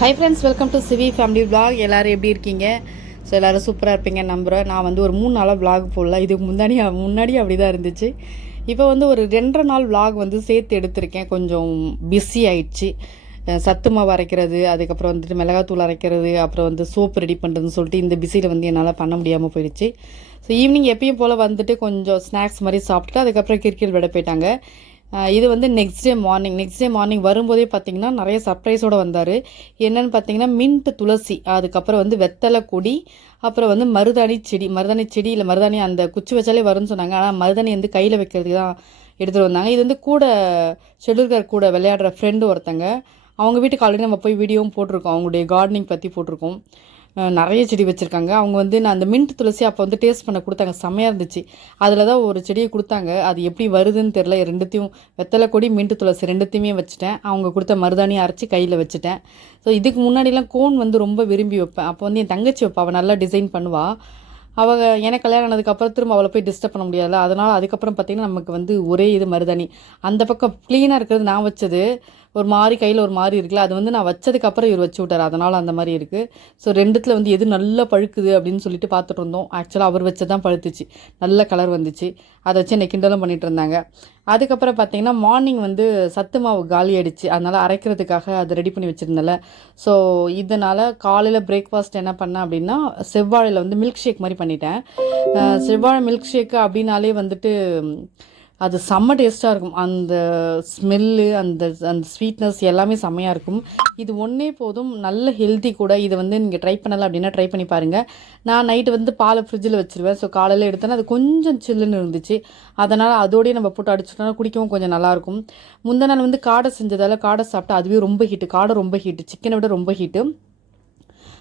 Hi friends welcome to CV family vlog. எல்லோரும் எப்படி இருக்கீங்க? ஸோ எல்லோரும் சூப்பராக இருப்பீங்க நம்புகிறேன் நான் வந்து ஒரு மூணு நாளாக vlog போடல. இதுக்கு முன்னாடி முன்னாடி அப்படி தான் இருந்துச்சு. இப்போ வந்து ஒரு ரெண்டரை நாள் vlog வந்து சேர்த்து எடுத்திருக்கேன். கொஞ்சம் பிஸி ஆயிடுச்சு. சத்து மாவு அரைக்கிறது அதுக்கப்புறம் வந்துட்டு மிளகாத்தூள் அரைக்கிறது அப்புறம் வந்து சோப்பு ரெடி பண்ணுறதுன்னு சொல்லிட்டு இந்த பிஸியில் வந்து என்னால் பண்ண முடியாமல் போயிடுச்சு. ஸோ ஈவினிங் எப்பயும் போல் வந்துட்டு கொஞ்சம் ஸ்நாக்ஸ் மாதிரி சாப்பிட்டுட்டு அதுக்கப்புறம் கிரிக்கெட் விட போயிட்டாங்க. இது வந்து next day morning next day morning வரும்போதே பார்த்தீங்கன்னா நிறைய சர்ப்ரைஸோட வந்தார். என்னன்னு பார்த்தீங்கன்னா மின்ட் துளசி அதுக்கப்புறம் வந்து வெத்தலை கொடி அப்புறம் வந்து மருதாணி செடி. மருதாணி செடி இல்லை மருதாணி அந்த குச்சி வச்சாலே வரும்னு சொன்னாங்க. ஆனால் மருதாணி வந்து கையில் வைக்கிறதுக்கு தான் எடுத்துகிட்டு வந்தாங்க. இது வந்து கூட ஷெட்யூல்கார் கூட விளையாடுற ஃப்ரெண்டு ஒருத்தங்க. அவங்க வீட்டுக்கு ஆல்ரெடி நம்ம போய் வீடியோவும் போட்டிருக்கோம். அவங்களுடைய கார்டனிங் பற்றி போட்டிருக்கோம். நிறைய செடி வச்சுருக்காங்க. அவங்க வந்து நான் அந்த மின்ட் துளசி அப்போ வந்து டேஸ்ட் பண்ண கொடுத்தாங்க. செம்மையாக இருந்துச்சு. அதில் தான் ஒரு செடியை கொடுத்தாங்க. அது எப்படி வருதுன்னு தெரில ரெண்டுத்தையும் வெத்தலை கொடி மின்ட் துளசி ரெண்டுத்தையுமே வச்சுட்டேன். அவங்க கொடுத்த மருதாணியை அரைச்சி கையில் வச்சுட்டேன். ஸோ இதுக்கு முன்னாடிலாம் கோன் வந்து ரொம்ப விரும்பி வைப்பேன். அப்போ வந்து என் தங்கச்சி வைப்பா. அவள் நல்லா டிசைன் பண்ணுவாள் அவள் எனக்கு கல்யாணம் ஆனதுக்கப்புறம் திரும்ப அவளை போய் டிஸ்டர்ப் பண்ண முடியாதுல்ல. அதனால் அதுக்கப்புறம் பார்த்திங்கன்னா நமக்கு வந்து ஒரே இது மருதாணி. அந்த பக்கம் க்ளீனாக இருக்கிறது நான் வச்சது. ஒரு மாதிரி கையில் ஒரு மாதிரி இருக்குல்ல அது வந்து நான் வச்சதுக்கப்புறம் இவர் வச்சு விட்டார். அதனால் அந்த மாதிரி இருக்குது ஸோ ரெண்டுத்தில் வந்து எது நல்லா பழுக்குது அப்படின்னு சொல்லிட்டு பார்த்துட்டு இருந்தோம். ஆக்சுவலாக அவர் வச்சு தான் பழுத்துச்சு. நல்ல கலர் வந்துச்சு. அதை வச்சு என்னை கிண்டலும் பண்ணிட்டு இருந்தாங்க. அதுக்கப்புறம் பார்த்தீங்கன்னா மார்னிங் வந்து சத்து மாவு காலி ஆயிடுச்சு. அதனால் அரைக்கிறதுக்காக அதை ரெடி பண்ணி வச்சுருந்தல ஸோ இதனால் காலையில் பிரேக்ஃபாஸ்ட் என்ன பண்ணேன் அப்படின்னா செவ்வாழையில் வந்து மில்க் ஷேக் மாதிரி பண்ணிட்டேன். செவ்வாழை மில்க் ஷேக்கு அப்படின்னாலே வந்துட்டு அது செம்ம டேஸ்ட்டாக இருக்கும். அந்த ஸ்மெல்லு அந்த அந்த ஸ்வீட்னஸ் எல்லாமே செம்மையாக இருக்கும். இது ஒன்றே போதும். நல்ல ஹெல்த்தி கூட. இதை வந்து நீங்கள் ட்ரை பண்ணலை அப்படின்னா ட்ரை பண்ணி பாருங்கள் நான் நைட்டு வந்து பாலை ஃப்ரிட்ஜில் வச்சுருவேன். ஸோ காலையில் எடுத்தேன்னா அது கொஞ்சம் சில்லுன்னு இருந்துச்சு. அதனால் அதோடய நம்ம போட்டு அடிச்சிட்டோம்னா குடிக்கவும் கொஞ்சம் நல்லாயிருக்கும் முந்தின நாள் வந்து காடை செஞ்சதால் காடை சாப்பிட்டா அதுவே ரொம்ப ஹீட்டு காடை ரொம்ப ஹீட்டு சிக்கனை விட ரொம்ப ஹீட்டு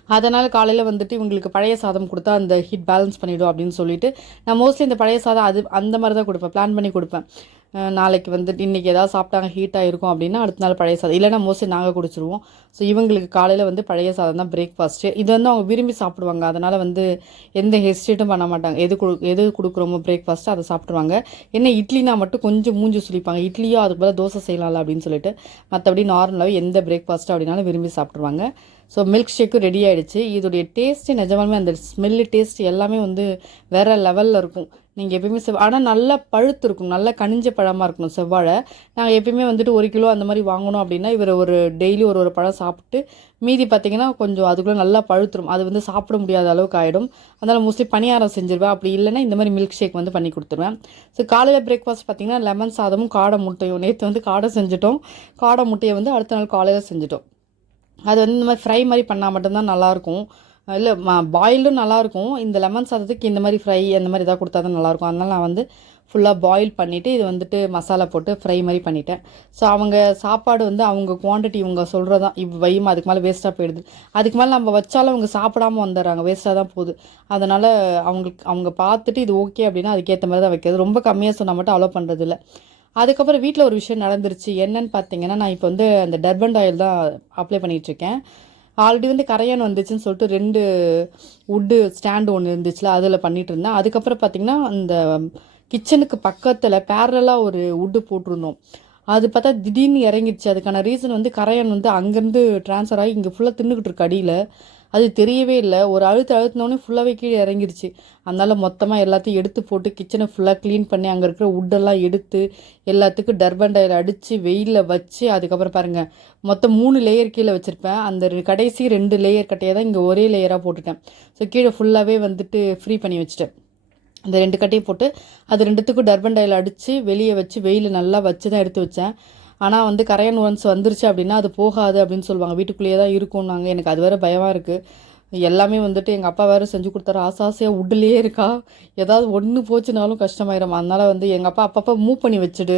அதனால் காலையில் வந்துட்டு இவங்களுக்கு பழைய சாதம் கொடுத்தா அந்த ஹீட் பேலன்ஸ் பண்ணிவிடும் அப்படின்னு சொல்லிட்டு நான் மோஸ்ட்லி இந்த பழைய சாதம் அது அந்த மாதிரி தான் கொடுப்பேன். பிளான் பண்ணி கொடுப்பேன். நாளைக்கு வந்துட்டு இன்றைக்கி ஏதாவது சாப்பிட்டாங்க ஹீட்டாக இருக்கும் அப்படின்னா அடுத்த நாள் பழைய சாதம். இல்லைன்னா மோஸ்ட்லி நாங்கள் குடிச்சிருவோம். ஸோ இவங்களுக்கு காலையில் வந்து பழைய சாதம் தான் பிரேக்ஃபாஸ்ட்டு இது வந்து அவங்க விரும்பி சாப்பிடுவாங்க. அதனால் வந்து எந்த ஹெசிடேட்டும் பண்ண மாட்டாங்க. எது கொடு எது கொடுக்குறோமோ பிரேக்ஃபாஸ்ட்டு அதை சாப்பிட்ருவாங்க என்ன இட்லினா மட்டும் கொஞ்சம் மூஞ்சி சுளிப்பாங்க. இட்லியோ அதுக்கு போல் தோசை செய்யலாம்ல அப்படின்னு சொல்லிட்டு மற்றபடி நார்மலாகவே எந்த பிரேக்ஃபாஸ்ட்டு அப்படின்னாலும் விரும்பி சாப்பிட்ருவாங்க ஸோ மில்க் ஷேக்கும் ரெடி ஆகிடுச்சு இதோடைய டேஸ்ட்டு நிஜமாலுமே அந்த ஸ்மெல்லு டேஸ்ட் எல்லாமே வந்து வேறு லெவலில் இருக்கும். நீங்கள் எப்பயுமே செவ் ஆனால் நல்லா பழுத்து இருக்கும். நல்லா கனிஞ்ச பழமாக இருக்கணும் செவ்வாழை. நாங்கள் எப்பயுமே வந்துட்டு ஒரு கிலோ அந்த மாதிரி வாங்கணும் அப்படின்னா இவர் ஒரு டெய்லி ஒரு ஒரு பழம் சாப்பிட்டு மீதி பார்த்திங்கன்னா கொஞ்சம் அதுக்குள்ளே நல்லா பழுத்துரும். அது வந்து சாப்பிட முடியாத அளவுக்கு ஆகிடும் அதனால் மோஸ்ட்லி பணியாரம் செஞ்சிருவேன். அப்படி இல்லைன்னா இந்த மாதிரி மில்க் ஷேக் வந்து பண்ணி கொடுத்துருவேன். ஸோ காலையில் பிரேக்ஃபாஸ்ட் பார்த்திங்கன்னா லெமன் சாதமும் காடை முட்டையும். நேற்று வந்து காடை செஞ்சுட்டோம். காடை முட்டையை வந்து அடுத்த நாள் காலையில் செஞ்சுட்டோம். அது வந்து இந்த மாதிரி ஃப்ரை மாதிரி பண்ணால் மட்டும்தான் நல்லாயிருக்கும். இல்லை பாயில்டும் நல்லாயிருக்கும். இந்த லெமன் சாதத்துக்கு இந்த மாதிரி ஃப்ரை அந்த மாதிரி எதாவது கொடுத்தா தான் நல்லாயிருக்கும். அதனால் நான் வந்து ஃபுல்லாக பாயில் பண்ணிவிட்டு இது வந்துட்டு மசாலா போட்டு ஃப்ரை மாதிரி பண்ணிட்டேன். ஸோ அவங்க சாப்பாடு வந்து அவங்க குவாண்டிட்டி இவங்க சொல்கிறதான் இவ் வையும் அதுக்கு மேலே வேஸ்ட்டாக போயிடுது. அதுக்கு மேலே நம்ம வச்சாலும் அவங்க சாப்பிடாம வந்துடுறாங்க. வேஸ்ட்டாக தான் போகுது. அதனால் அவங்களுக்கு அவங்க பார்த்துட்டு இது ஓகே அப்படின்னா அதுக்கேற்ற மாதிரி தான் வைக்கிறது. ரொம்ப கம்மியாக சொன்னால் மட்டும் அலோவ் பண்ணுறதில்ல அதுக்கப்புறம் வீட்டில் ஒரு விஷயம் நடந்துருச்சு. என்னன்னு பார்த்தீங்கன்னா நான் இப்போ வந்து அந்த டர்பண்ட் ஆயில் தான் அப்ளை பண்ணிகிட்ருக்கேன் ஆல்ரெடி வந்து கரையான் வந்துச்சுன்னு சொல்லிட்டு ரெண்டு வுட்டு ஸ்டாண்டு ஒன்று இருந்துச்சுல அதில் பண்ணிகிட்டு இருந்தேன். அதுக்கப்புறம் பார்த்தீங்கன்னா அந்த கிச்சனுக்கு பக்கத்தில் பேரலாக ஒரு வுட்டு போட்டிருந்தோம். அது பார்த்தா திடீர்னு இறங்கிடுச்சு. அதுக்கான ரீசன் வந்து கரையான் வந்து அங்கேருந்து ட்ரான்ஸ்ஃபர் ஆகி இங்கே ஃபுல்லாக தின்னுக்கிட்டு இருக்கு அடியில். அது தெரியவே இல்லை. ஒரு அழுத்து அழுத்தினோடனே ஃபுல்லாகவே கீழே இறங்கிருச்சு. அதனால் மொத்தமாக எல்லாத்தையும் எடுத்து போட்டு கிச்சனை ஃபுல்லாக க்ளீன் பண்ணி அங்கே இருக்கிற வுட்டெல்லாம் எடுத்து எல்லாத்துக்கும் டர்பன் டயர் அடித்து வெயிலில் வச்சு அதுக்கப்புறம் பாருங்கள் மொத்தம் மூணு லேயர் கீழே வச்சுருப்பேன். அந்த கடைசி ரெண்டு லேயர் கட்டையை தான் இங்கே ஒரே லேயராக போட்டுட்டேன் ஸோ கீழே ஃபுல்லாகவே வந்துட்டு ஃப்ரீ பண்ணி வச்சுட்டேன். அந்த ரெண்டு கட்டையும் போட்டு அது ரெண்டுத்துக்கும் டர்பன் டயல் அடித்து வெளியே வச்சு வெயில் நல்லா வச்சு தான் எடுத்து வச்சேன். ஆனால் வந்து கரையன் ஒன்ஸ் வந்துருச்சு அப்படின்னா அது போகாது அப்படின்னு சொல்லுவாங்க. வீட்டுக்குள்ளேயே தான் இருக்கும்னாங்க. எனக்கு அது வேற பயமாக இருக்குது எல்லாமே வந்துட்டு எங்கள் அப்பா வேறு செஞ்சு கொடுத்தாரு. ஆசை ஆசையாக உட்லேயே இருக்கா? ஏதாவது ஒன்று போச்சுனாலும் கஷ்டமாயிரும். அதனால் வந்து எங்கள் அப்பா அப்பப்போ மூவ் பண்ணி வச்சுடு.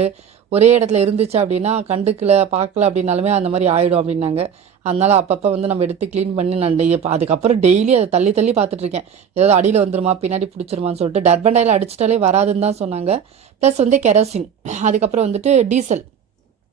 ஒரே இடத்துல இருந்துச்சு அப்படின்னா கண்டுக்கல பார்க்கல அப்படின்னாலுமே அந்த மாதிரி ஆகிடும் அப்படின்னாங்க. அதனால் அப்பப்போ வந்து நம்ம எடுத்து க்ளீன் பண்ணி நான் இப்போ அதுக்கப்புறம் டெய்லி அதை தள்ளி தள்ளி பார்த்துட்ருக்கேன். ஏதாவது அடியில் வந்துருமா பின்னாடி பிடிச்சிருமான்னு சொல்லிட்டு டர்பன் ஆயில் அடிச்சிட்டாலே வராதுன்னு தான் சொன்னாங்க. ப்ளஸ் வந்து கெரோசின் அதுக்கப்புறம் வந்துட்டு டீசல்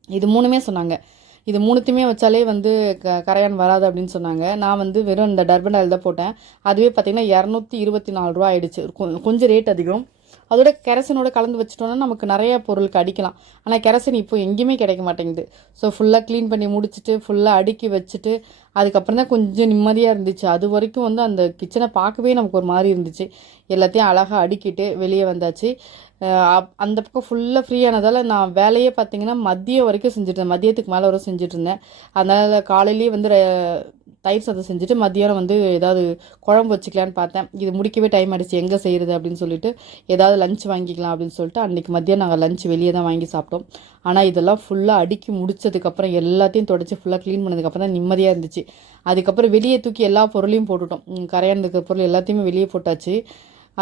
இது மூணுமே சொன்னாங்க. இது மூணுத்தையுமே வச்சாலே வந்து க கரையான் வராது அப்படின்னு சொன்னாங்க. நான் வந்து வெறும் இந்த டர்பன் ஆயில் தான் போட்டேன். அதுவே பார்த்திங்கன்னா இரநூத்தி இருபத்தி நாலு ரூபா ஆயிடுச்சு. கொஞ்சம் ரேட் அதிகம். அதோட கெரசனோட கலந்து வச்சிட்டோம்னா நமக்கு நிறைய பொருளுக்கு அடிக்கலாம் ஆனால் கெரசன் இப்போ எங்கேயுமே கிடைக்க மாட்டேங்குது. ஸோ ஃபுல்லாக க்ளீன் பண்ணி முடிச்சுட்டு ஃபுல்லாக அடுக்கி வச்சுட்டு அதுக்கப்புறம் தான் கொஞ்சம் நிம்மதியாக இருந்துச்சு. அது வரைக்கும் வந்து அந்த கிச்சனை பார்க்கவே நமக்கு ஒரு மாதிரி இருந்துச்சு. எல்லாத்தையும் அழகாக அடுக்கிட்டு வெளியே வந்தாச்சு. அப்- அந்த பக்கம் ஃபுல்லாக ஃப்ரீயானதால் நான் வேலையே பார்த்தீங்கன்னா மதியம் வரைக்கும் செஞ்சுட்டு இருந்தேன். மதியத்துக்கு மேலே வரை செஞ்சுட்டு இருந்தேன். அதனால் காலையிலேயே வந்து தயிர் சாதம் செஞ்சுட்டு மத்தியானம் வந்து ஏதாவது குழம்பு வச்சுக்கலான்னு பார்த்தேன். இது முடிக்கவே டைம் ஆயிடுச்சு. எங்கே செய்கிறது அப்படின்னு சொல்லிட்டு ஏதாவது லஞ்ச் வாங்கிக்கலாம் அப்படின்னு சொல்லிட்டு அன்றைக்கி மதியம் நாங்கள் லஞ்ச் வெளியே தான் வாங்கி சாப்பிட்டோம். ஆனால் இதெல்லாம் ஃபுல்லாக அடுக்கி முடிச்சதுக்கப்புறம் எல்லாத்தையும் தொடச்சி ஃபுல்லாக க்ளீன் பண்ணதுக்கப்புறம் தான் நிம்மதியாக இருந்துச்சு. அதுக்கப்புறம் வெளியே தூக்கி எல்லா பொருளையும் போட்டுட்டோம். ம், பொருள் எல்லாத்தையுமே வெளியே போட்டாச்சு.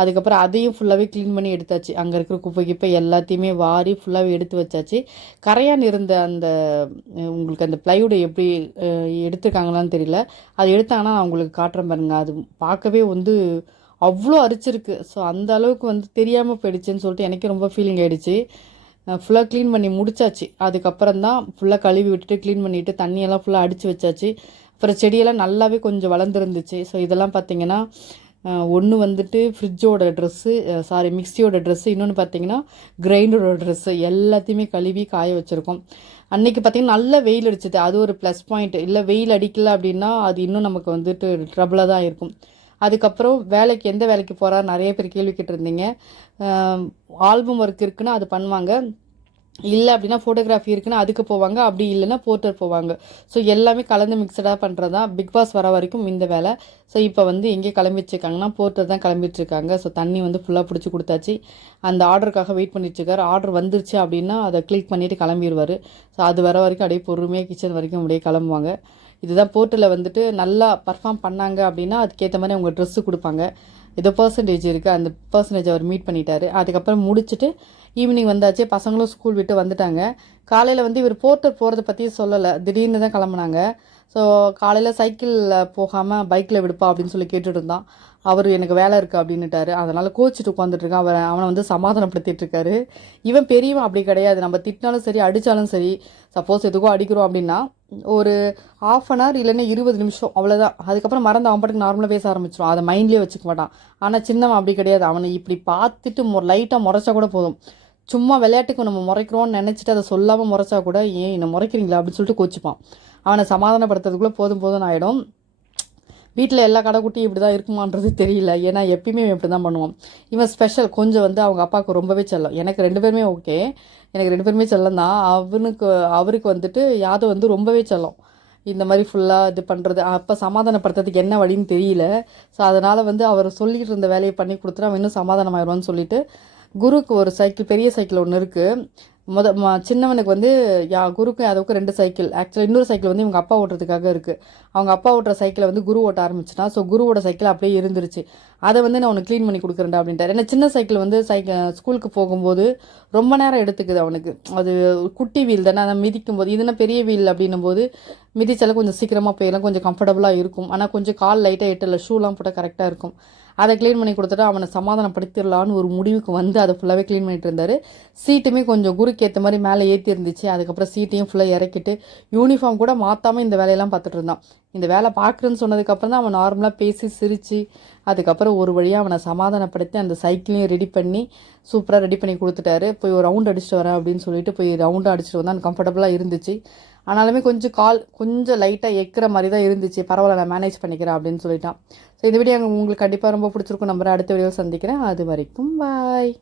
அதுக்கப்புறம் அதையும் ஃபுல்லாகவே க்ளீன் பண்ணி எடுத்தாச்சு. அங்கே இருக்கிற குப்பை கிப்பை எல்லாத்தையுமே வாரி ஃபுல்லாகவே எடுத்து வச்சாச்சு. கரையான் இருந்த அந்த உங்களுக்கு அந்த ப்ளைவுட் எப்படி எடுத்துருக்காங்களான்னு எடுத்திருக்காங்களான்னு தெரியல. அது எடுத்தாங்கன்னா நான் உங்களுக்கு காட்டுறேன் பாருங்க. அது பார்க்கவே வந்து அவ்வளோ அரிச்சிருக்கு. ஸோ அந்த அளவுக்கு வந்து தெரியாமல் போயிடுச்சுன்னு சொல்லிட்டு எனக்கு ரொம்ப ஃபீலிங் ஆகிடுச்சு ஃபுல்லாக க்ளீன் பண்ணி முடிச்சாச்சு. அதுக்கப்புறம் தான் ஃபுல்லாக கழுவி விட்டுட்டு க்ளீன் பண்ணிவிட்டு தண்ணியெல்லாம் ஃபுல்லாக அடித்து வச்சாச்சு. அப்புறம் செடியெல்லாம் நல்லாவே கொஞ்சம் வளர்ந்துருந்துச்சு. ஸோ இதெல்லாம் பார்த்தீங்கன்னா ஒன்று வந்துட்டு ஃப்ரிட்ஜோட ட்ரெஸ்ஸு சாரி மிக்ஸியோட ட்ரெஸ்ஸு இன்னொன்று பார்த்தீங்கன்னா கிரைண்டரோட ட்ரெஸ்ஸு எல்லாத்தையுமே கழுவி காய வச்சுருக்கோம். அன்றைக்கி பார்த்தீங்கன்னா நல்ல வெயில் அடிச்சது. அது ஒரு ப்ளஸ் பாயிண்ட் இல்லை வெயில் அடிக்கல அப்படின்னா அது இன்னும் நமக்கு வந்துட்டு ட்ரபிளாக தான் இருக்கும். அதுக்கப்புறம் வேலைக்கு எந்த வேலைக்கு போகிறா நிறைய பேர் கேள்வி கேட்டிருந்தீங்க. ஆல்பம் ஒர்க் இருக்குன்னா அது பண்ணுவாங்க. இல்லை அப்படின்னா ஃபோட்டோகிராஃபி இருக்குன்னா அதுக்கு போவாங்க அப்படி இல்லைன்னா போர்ட்டர் போவாங்க. ஸோ எல்லாமே கலந்து மிக்சடாக பண்ணுறது தான் பிக் பாஸ் வர வரைக்கும் இந்த வேலை. ஸோ இப்போ வந்து எங்கே கிளம்பிட்டுருக்காங்கன்னா போர்ட்டர் தான் கிளம்பிட்டுருக்காங்க ஸோ தண்ணி வந்து ஃபுல்லாக பிடிச்சி கொடுத்தாச்சு. அந்த ஆர்டருக்காக வெயிட் பண்ணிட்டுருக்காரு ஆர்டர் வந்துருச்சு அப்படின்னா அதை கிளிக் பண்ணிவிட்டு கிளம்பிடுவார் ஸோ அது வர வரைக்கும் அப்படியே பொறுமையாக கிச்சன் வரைக்கும் அப்படியே கிளம்புவாங்க. இதுதான் போர்ட்டில் வந்துட்டு நல்லா பர்ஃபார்ம் பண்ணாங்க அப்படின்னா அதுக்கேற்ற மாதிரி அவங்க ட்ரெஸ்ஸு கொடுப்பாங்க. ஏதோ பர்சன்டேஜ் இருக்குது அந்த பர்சன்டேஜ் அவர் மீட் பண்ணிட்டாரு. அதுக்கப்புறம் முடிச்சுட்டு ஈவினிங் வந்தாச்சு. பசங்களும் ஸ்கூல் விட்டு வந்துட்டாங்க. காலையில் வந்து இவர் போர்ட்டர் போகிறத பற்றி சொல்லலை. திடீர்னு தான் கிளம்புனாங்க. ஸோ காலையில் சைக்கிளில் போகாமல் பைக்கில் விடுப்பா அப்படின்னு சொல்லி கேட்டுட்டு இருந்தான். அவர் எனக்கு வேலை இருக்குது அப்படின்னுட்டாரு. அதனால் கோச்சிட்டு உட்காந்துட்ருக்கான் அவரை அவனை வந்து சமாதானப்படுத்திட்டு இருக்காரு. இவன் பெரியவன் அப்படி கிடையாது. நம்ம திட்டினாலும் சரி அடித்தாலும் சரி சப்போஸ் எதுக்கோ அடிக்கிறோம் அப்படின்னா ஒரு ஆஃப் அன் ஹவர் இல்லைன்னா இருபது நிமிஷம் அவ்வளோதான் அதுக்கப்புறம் மறந்து அவன் பாட்டுக்கு நார்மலாக பேச ஆரம்பிச்சிடும் அதை மைண்ட்லேயே வச்சுக்க மாட்டான். ஆனால் சின்னவன் அப்படி கிடையாது. அவனை இப்படி பார்த்துட்டு மொ லைட்டாக முறைச்சா கூட போதும். சும்மா விளையாட்டுக்கு நம்ம முறைக்கிறோம்னு நினச்சிட்டு அதை சொல்லாமல் முறைச்சா கூட ஏன் என்னை முறைக்கிறீங்களா? அப்படின்னு சொல்லிட்டு கோச்சிப்பான். அவனை சமாதானப்படுத்துறதுக்குள்ளே போதும் போதும் ஆகிடும் வீட்டில் எல்லா கடைக்குட்டியும் இப்படி தான் இருக்குமான்றது தெரியல. ஏன்னா எப்பயுமே இப்படி தான் பண்ணுவோம். இவன் ஸ்பெஷல் கொஞ்சம் வந்து அவங்க அப்பாவுக்கு ரொம்பவே செல்லம். எனக்கு ரெண்டு பேருமே ஓகே எனக்கு ரெண்டு பேருமே செல்லம் தான். அவனுக்கு அவருக்கு வந்துட்டு யாதவ் வந்து ரொம்பவே செல்லம். இந்த மாதிரி ஃபுல்லாக இது பண்ணுறது அப்போ சமாதானப்படுத்துறதுக்கு என்ன வழின்னு தெரியல. ஸோ அதனால் வந்து அவர் சொல்லிட்டு இருந்த வேலையை பண்ணி கொடுத்துட்டு அவன் இன்னும் சமாதானமாயிடுவான்னு சொல்லிட்டு குருக்கு ஒரு சைக்கிள் பெரிய சைக்கிள் ஒன்று இருக்குது முத ம- சின்னவனுக்கு வந்து யா குருக்கும் யாதவுக்கும் ரெண்டு சைக்கிள். ஆக்சுவலாக இன்னொரு சைக்கிள் வந்து இவங்க அப்பா ஓட்டுறதுக்காக இருக்குது அவங்க அப்பா ஓட்டுற சைக்கிளை வந்து குரு ஓட்ட ஆரம்பிச்சிட்டான் ஸோ குருவோட சைக்கிள் அப்படியே இருந்துருச்சு. அதை வந்து நான் உனக்கு க்ளீன் பண்ணி கொடுக்குறேன்டா அப்படின்ட்டார். ஏன்னா சின்ன சைக்கிள் வந்து சைக்கிள் ஸ்கூலுக்கு போகும்போது ரொம்ப நேரம் எடுத்துக்குது அவனுக்கு. அது குட்டி வீல் தானே அதை மிதிக்கும் போது இதுனா பெரிய வீல் அப்படின்னும் போது மிதிச்சாலும் கொஞ்சம் சீக்கிரமாக போயிடலாம் கொஞ்சம் கம்ஃபர்டபுளாக இருக்கும். ஆனால் கொஞ்சம் கால் லைட்டாக எட்டல ஷூலாம் போட்டால் கரெக்டாக இருக்கும். அதை க்ளீன் பண்ணி கொடுத்துட்டு அவனை சமாதானப்படுத்திடலான்னு ஒரு முடிவுக்கு வந்து அதை ஃபுல்லாகவே க்ளீன் பண்ணிட்டு இருந்தார். சீட்டுமே கொஞ்சம் குருக்கு ஏற்ற மாதிரி மேலே ஏற்றி இருந்துச்சு. அதுக்கப்புறம் சீட்டையும் ஃபுல்லாக இறக்கிட்டு யூனிஃபார்ம் கூட மாற்றாமல் இந்த வேலையெல்லாம் பார்த்துட்டு இருந்தான். இந்த வேலை பார்க்குறேன்னு சொன்னதுக்கப்புறம் தான் அவன் நார்மலாக பேசி சிரித்து அதுக்கப்புறம் ஒரு வழியாக அவனை சமாதானப்படுத்தி அந்த சைக்கிளையும் ரெடி பண்ணி சூப்பராக ரெடி பண்ணி கொடுத்துட்டாரு. போய் ஒரு ரவுண்ட் அடிச்சுட்டு வரேன் அப்படின்னு சொல்லிட்டு போய் ரவுண்டும் அடிச்சுட்டு வந்தான் கம்ஃபர்டபுளாக இருந்துச்சு. ஆனாலுமே கொஞ்சம் கால் கொஞ்சம் லைட்டாக எக்கிற மாதிரி தான் இருந்துச்சு. பரவாயில்ல நான் மேனேஜ் பண்ணிக்கிறேன் அப்படின்னு சொல்லிட்டான். ஸோ இந்த வீடியோ உங்களுக்கு கண்டிப்பாக ரொம்ப பிடிச்சிருக்கும் நம்புறேன். அடுத்த வீடியோ சந்திக்கிறேன். அது வரைக்கும் பாய்